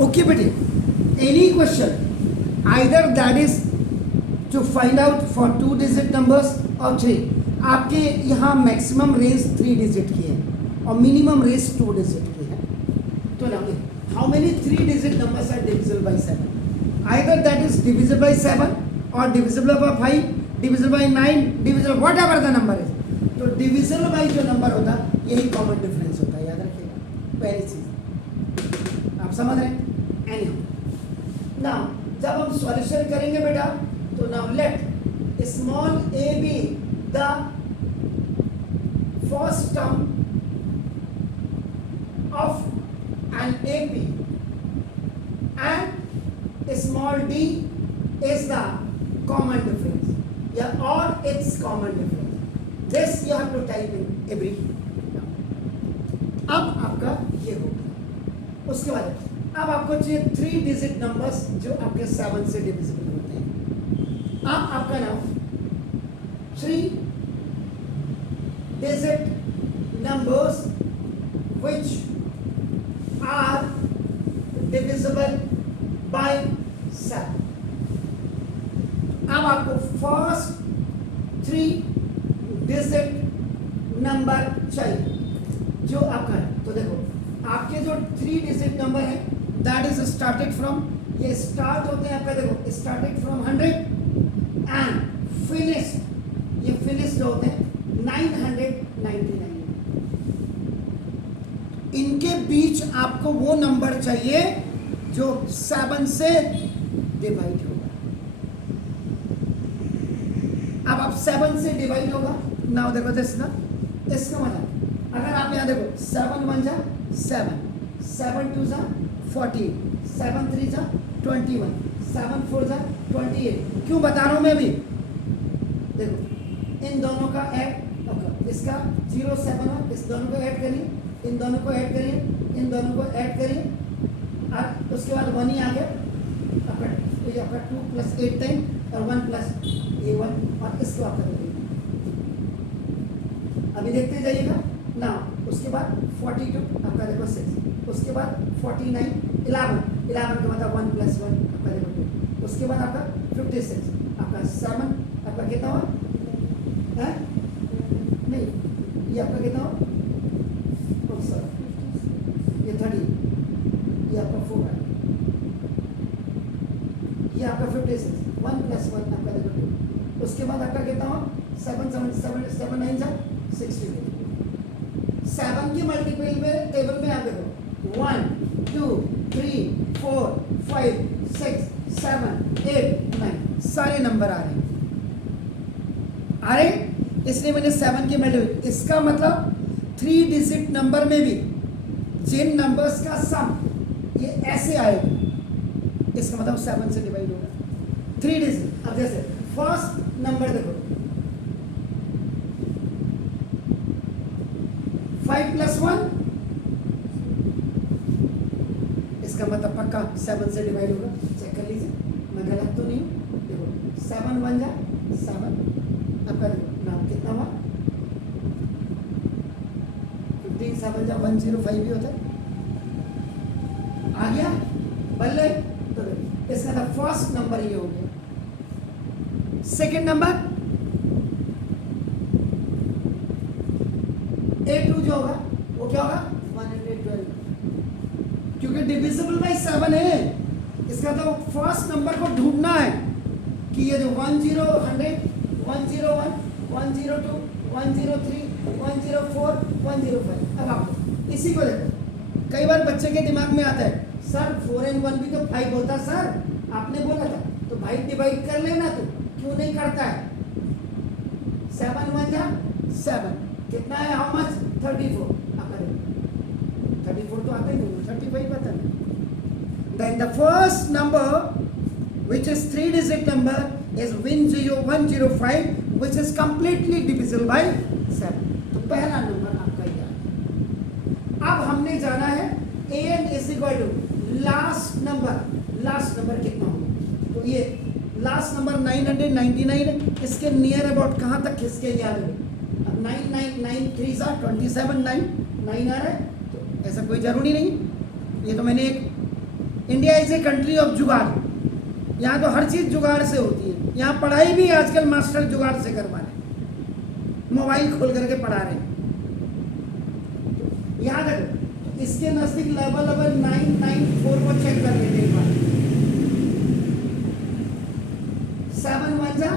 Okay, बेटे, any question, either that is to find out for 2-digit numbers or 3. आपके यहाँ maximum range 3 digit की है और मिनिमम रेंज 2 डिजिट की है. तो ना how many 3 digit numbers are divisible by 7? Either that is divisible by 7 और divisible by 5, divisible by 9, divisible whatever the number is. तो डिविजिबल बाय जो नंबर होता है यही कॉमन डिफरेंस होता है, याद रखिएगा. पहली चीज आप समझ रहे हैं. एनी नाउ जब हम सॉल्यूशन करेंगे बेटा, तो now let small a be the first term of an AP and small d is the common difference, yeah, or its common difference. This you have to type in every. अब आपका ये हो गया. उसके बाद अब आपको चाहिए 3 डिजिट नंबर्स जो आपके 7 से डिविजिबल होते हैं. अब आपका नाम 3 digit numbers which are divisible by 7. अब आपको फर्स्ट 3 digit नंबर चाहिए जो आपका है. तो देखो आपके जो 3 digit नंबर है दैट इज स्टार्टेड फ्रॉम, ये स्टार्ट होते हैं आपका, देखो स्टार्टेड फ्रॉम 100 एंड फिनिश, ये फिनिश जो होते हैं 999. इनके बीच आपको वो नंबर चाहिए जो 7 से डिवाइड होगा. अब आप 7 से डिवाइड होगा. नाउ देखो दिस ना, इसका मतलब अगर आप यहां देखो 7 1 जा 7, 7 2 जा 14, 7 3 जा 21, 7 4 जा 28. क्यों बता रहा हूं मैं भी, देखो इन दोनों का ऐड, इसका 0 7 है, इस दोनों को ऐड करिए, इन दोनों को ऐड करिए, इन दोनों को ऐड करिए, और उसके बाद 1 ही आ गया आपका. तो ये आपका 2 + 8 10 और 1 + ये 1 और इसको आप करेंगे. अभी देखते जाइएगा ना. उसके बाद 42 आपका देखो 6, उसके बाद 49 11 का मतलब 1 + 1 आपका देखो 2, उसके बाद आपका 56 आपका 7 आपका कितना हुआ है, नहीं ये आपका कितना हुआ, ये 30, ये आपका 4 है, ये आपका 56 1 + 1 आपका देखो 2, उसके बाद आपका कितना हुआ 7 7 9 जा 62. 7 के मल्टीपल में टेबल में आप देखो 1 2 3 4 5 6 7 8 9 सारे नंबर आ रहे हैं. इसलिए मैंने 7 के मल्टीपल, इसका मतलब 3 डिजिट नंबर में भी जिन नंबर्स का सम ये ऐसे आएगा, इसका मतलब 7 से डिवाइड होगा 3 डिजिट. अब जैसे फर्स्ट नंबर देखो 5 + 1, इसका मतलब पक्का 7 से डिवाइड होगा. चेक कर लीजिए मैं गलत तो नहीं हूँ. देखो 7 1 जा 7 आपका देखो नाम कितना हुआ 15 7 जा 105 भी होता है. आ गया बल्ले. तो इसका था फर्स्ट नंबर ये हो गया. सेकंड नंबर A2 जो होगा वो क्या होगा 112, क्योंकि डिविजिबल बाय 7 है. इसका तो फर्स्ट नंबर को ढूंढना है कि ये जो 10 100 101 102 103 104 105. अब आप इसी को देखो, कई बार बच्चे के दिमाग में आता है सर 4 and 1 भी तो 5 होता सर, आपने बोला था तो भाई डिवाइड कर लेना, तो क्यों नहीं करता है. 7 1 जा 7 कितना है, हाउ मच 34 आपका 34 तो आता ही नहीं, 35 आता है. Then the first number which is 3 digit number is 105 which is completely divisible by 7. तो पहला नंबर आपका ये है. अब हमने जाना है an is equal to last number कितना होगा. तो ये लास्ट नंबर 999 है. इसके नियर अबाउट कहाँ तक खिसके याद है. अब 9 3 सा 27 9 आ रहा है, तो ऐसा कोई जरूरी नहीं. ये तो मैंने एक India is a country of जुगाड़। यहाँ तो हर चीज़ जुगाड़ से होती है। यहाँ पढ़ाई भी आजकल मास्टर जुगाड़ से करवा रहे हैं, मोबाइल खोल करके पढ़ा रहे हैं। याद रखो, इसके नजदीक लेवल 994 को चेक कर लेते हैं। 7 1 जा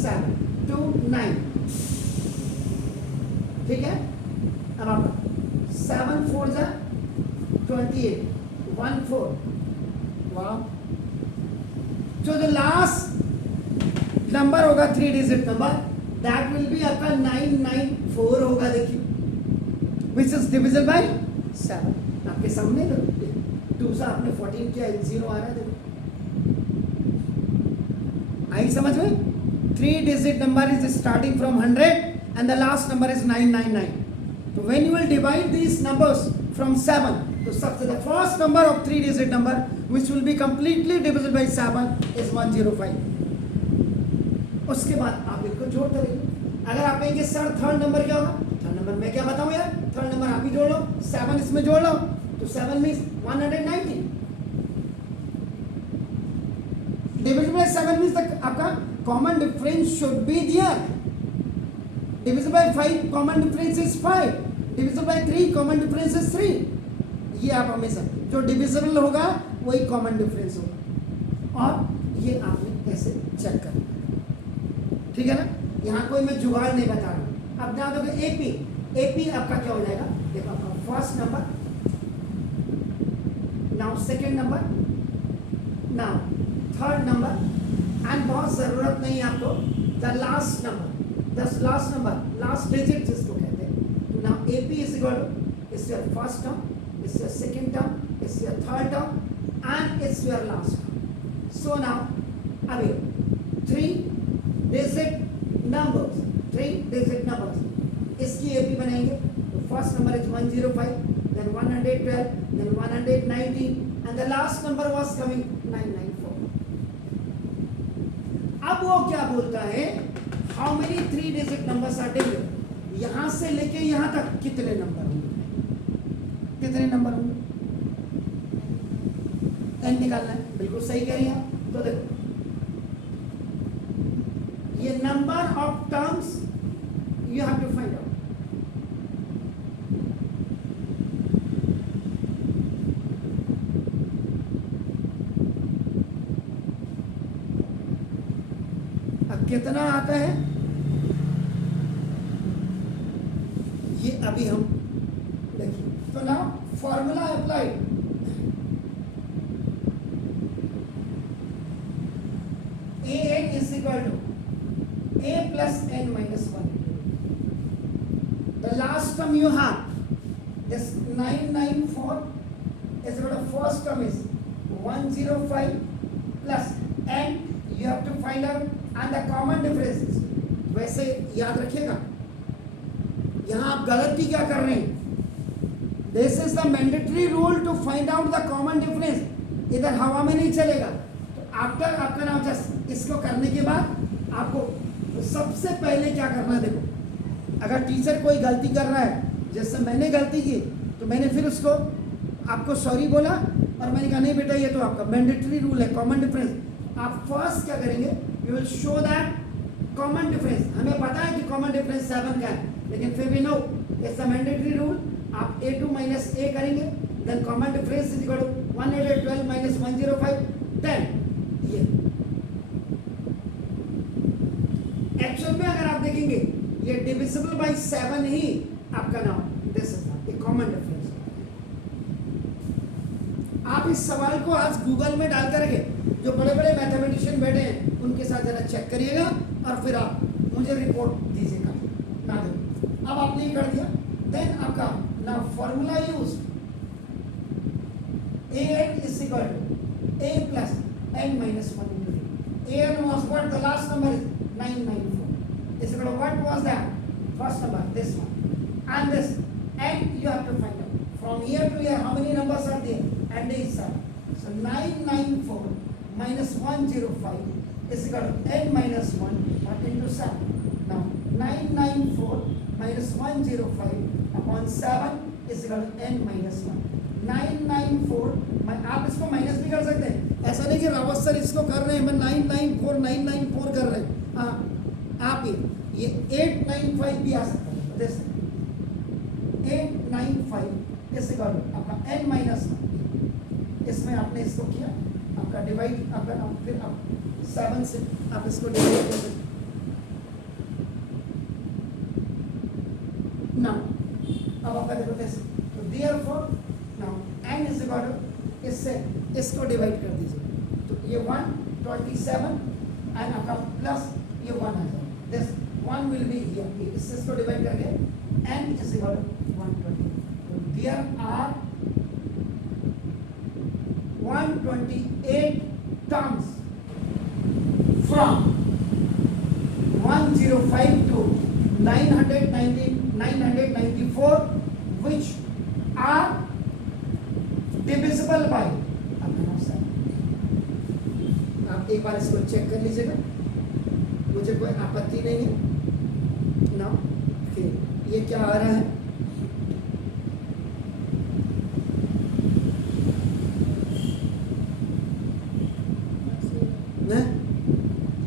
7 2 9, ठीक है। अब आपका 7 4 जा 28 1 4। वाह, जो लास्ट नंबर होगा 3 digit number, that will be आपका 994 होगा। देखिए, विच इज डिविजिबल बाय 7। आपके सामने 2 से आपने 14 किया, 0 आ रहा है। देखो, आई समझ में? 3 digit number is starting from 100 and the last number is 999। तो when you will divide these numbers from 7, तो सबसे the first number of 3 digit number which will be completely divisible by 7 is 105। उसके बाद आप इनको जोड़ते रहिए। अगर आप कहेंगे सर थर्ड नंबर क्या होगा, थर्ड नंबर मैं क्या बताऊं यार, थर्ड नंबर आप ही जोड़ लो, 7 इसमें जोड़ लो, तो 7 मीन्स 190। डिविजिबल बाय 7 मीन्स आपका common difference should be there. Divisible by 5 common difference is 5, divisible by 3 common difference is 3। ये आप हमेशा जो डिविजिबल होगा वही कॉमन डिफरेंस होगा, और ये आपने ऐसे चेक करना, ठीक है ना। यहाँ कोई मैं जुगाड़ नहीं बता रहा हूँ। अब ध्यान दोगे एपी, एपी आपका क्या हो जाएगा, देखो आपका first number, now second number, now third number, and बहुत जरूरत नहीं है आपको the last number, the last number, last digit जिसको कहते हैं। Now AP is equal two is your first term, it's your second term, it's your third term, and it's your last term. So now, अब 3 digit numbers, 3 digit numbers, इसकी AP बनाएंगे। तो first number is 105, then 112, then 190, and the last number was coming 994. अब वो क्या बोलता है, how many 3 digit numbers are there? यहाँ से लेके यहाँ तक कितने नंबर होंगे, कितने नंबर होंगे, 10 निकालना है। बिल्कुल सही कह रही हैं आप। तो देखो, ये number of terms you have to find out. अब कितना आता है ये अभी हम देखिए। तो now formula applied, an is equal to a plus n minus 1. The last term you have, this 994 is equal to first term is 105 plus n you have to find out, and the common differences। वैसे याद रखिएगा, यहाँ आप गलती क्या कर रहे हैं, this is the mandatory rule to find out the common difference, इधर हवा में नहीं चलेगा। तो आफ्टर आपका नाम जस्ट इसको करने के बाद आपको सबसे पहले क्या करना है, देखो अगर टीचर कोई गलती कर रहा है, जैसे मैंने गलती की तो मैंने फिर उसको आपको सॉरी बोला, और मैंने कहा नहीं बेटा ये तो आपका मैंडेटरी रूल है कॉमन डिफरेंस। आप फर्स्ट क्या करेंगे, you will show that common difference. हमें पता है कि कॉमन डिफरेंस 7 का है, लेकिन फिर भी no it's a mandatory rule. आप a2 माइनस a करेंगे, then common difference is equal to 112 minus 105 10। ये एक्चुअल में अगर आप देखेंगे ये डिविजिबल बाय 7 ही आपका नाम, this is the common difference. आप इस सवाल को आज गूगल में डाल करके जो बड़े बड़े मैथमेटिशियन बैठे हैं उनके साथ जरा चेक करिएगा, और फिर आप मुझे रिपोर्ट दीजिएगा। ना दो, अब आपने कर दिया, देन आपका now formula used, an is equal to a plus n minus 1 into 3. an was what, the last number is 994 is equal to what was that first number, this one, and this n you have to find out from here to here how many numbers are there, and is 7. So 994 minus 105 is equal to n minus 1 what into 7. Now 994 minus 105 upon 7 is equal to n minus 1. 994 आप इसको कि Rawat sir इसको कर रहे हैं, मैं 994 कर रहे हैं, हाँ आप ये 895 भी आ सकता है। जैसे 895 इस आपका n माइनस, इसमें आपने इसको किया आपका डिवाइड, आपका फिर आप 7 से आप इसको डिवाइड कर सकते। नाउ अब आपका देखो कैसे, तो therefore now n is equal to, इससे इसको डिवाइड कर दीजिए, तो ये 127 एंड आपका प्लस ये 1 आ जाएगा, दिस 1 विल बी हियर, इससे इसको डिवाइड करके n इज इक्वल टू 120, तो there are 128 terms from 105 to 994 which are divisible by, आप एक बार इसको चेक कर लीजिएगा, मुझे कोई आपत्ति नहीं है ना। ये क्या आ रहा है,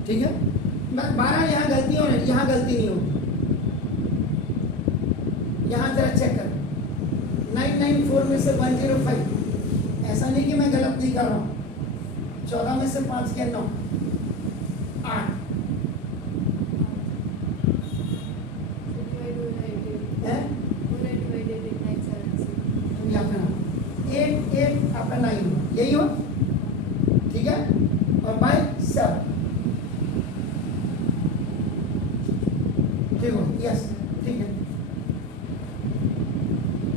ठीक है, 12 यहाँ गलती हो रही, यहाँ गलती नहीं होगी, यहाँ जरा चेक कर, 994 में से 105, ऐसा नहीं कि मैं गलत नहीं कर रहा हूँ, 14 में से 5 के 9 8 है, 8 आपका 9 यही हो, ठीक है, और बाय 7 ठीक हो, यस ठीक है।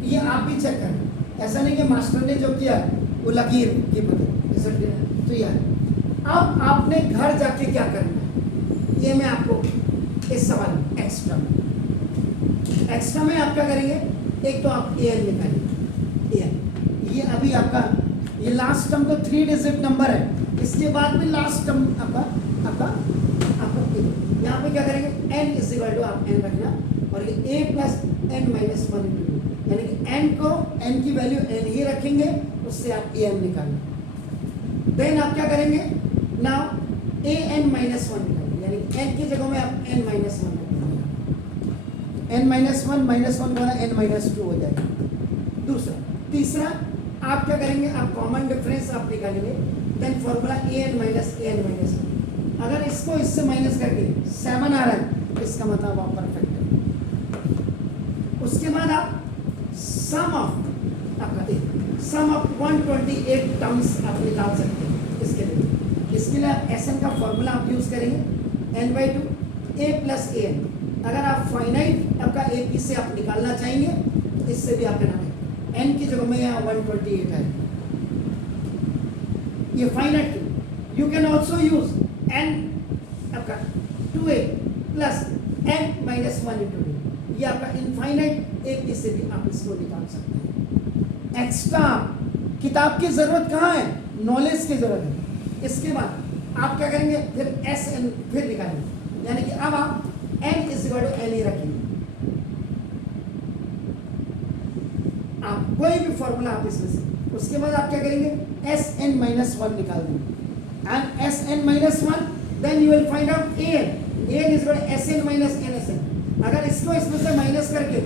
ये आप भी चेक करें, ऐसा नहीं कि मास्टर ने जो किया वो लकीर की पता, तो यार अब आपने घर जाके क्या करना है, ये मैं आपको इस सवाल एक्स्ट्रा में आप क्या करेंगे, एक तो आप एन निकालिए, ये अभी आपका ये लास्ट टर्म तो 3 डिजिट नंबर है, इसके बाद में लास्ट टर्म आपका यहाँ पे क्या करेंगे, n इज इक्वल टू आप n रखना, और ये a plus n minus 1 into, यानी कि n को n की वैल्यू n ही रखेंगे, उससे आप an निकालना, देन आप क्या करेंगे, नाउ an माइनस 1 निकालेंगे, यानी n की जगह में आप n माइनस 1 रखेंगे, n माइनस 1 माइनस 1 वाला n माइनस 2 हो जाएगा। दूसरा, तीसरा आप क्या करेंगे, आप कॉमन डिफरेंस आप निकालेंगे, देन फॉर्मूला an माइनस 1, अगर इसको इससे माइनस करके 7 आ रहा है, इसका मतलब आप परफेक्ट है। उसके बाद आप सम ऑफ 128 टर्म्स आप निकाल सकते हैं। इसके लिए आप SN का फॉर्मूला आप यूज करेंगे, n/2 a प्लस an, अगर आप फाइनाइट आपका AP से आप निकालना चाहेंगे, इससे भी आप बनाएंगे, n की जगह में यहाँ 128 है, ये finite. You can also use n आपका 2a plus n minus 1 into d, ये आपका इनफाइनाइट AP से भी आप इसको निकाल सकते हैं। एक्स्ट्रा किताब की जरूरत कहाँ है, नॉलेज की जरूरत है। इसके बाद आप क्या करेंगे, फिर SN फिर निकालेंगे, यानी कि अब आप n is equal to n ही रखेंगे, आप कोई भी फॉर्मूला आप इसमें से, उसके बाद आप क्या करेंगे, SN माइनस 1 निकाल देंगे, and SN minus 1, then you will find out an is equal to SN minus NSN। अगर इसको इसमें से माइनस करके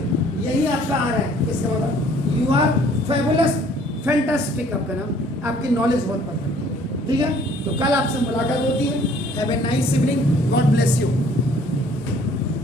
यही आपका आ रहा है, इसका मतलब यू आर फेबुलस फैंटास्टिक, आपका नाम, आपकी नॉलेज बहुत परफेक्ट है, ठीक है। तो कल आपसे मुलाकात होती है, have a nice evening, God bless you.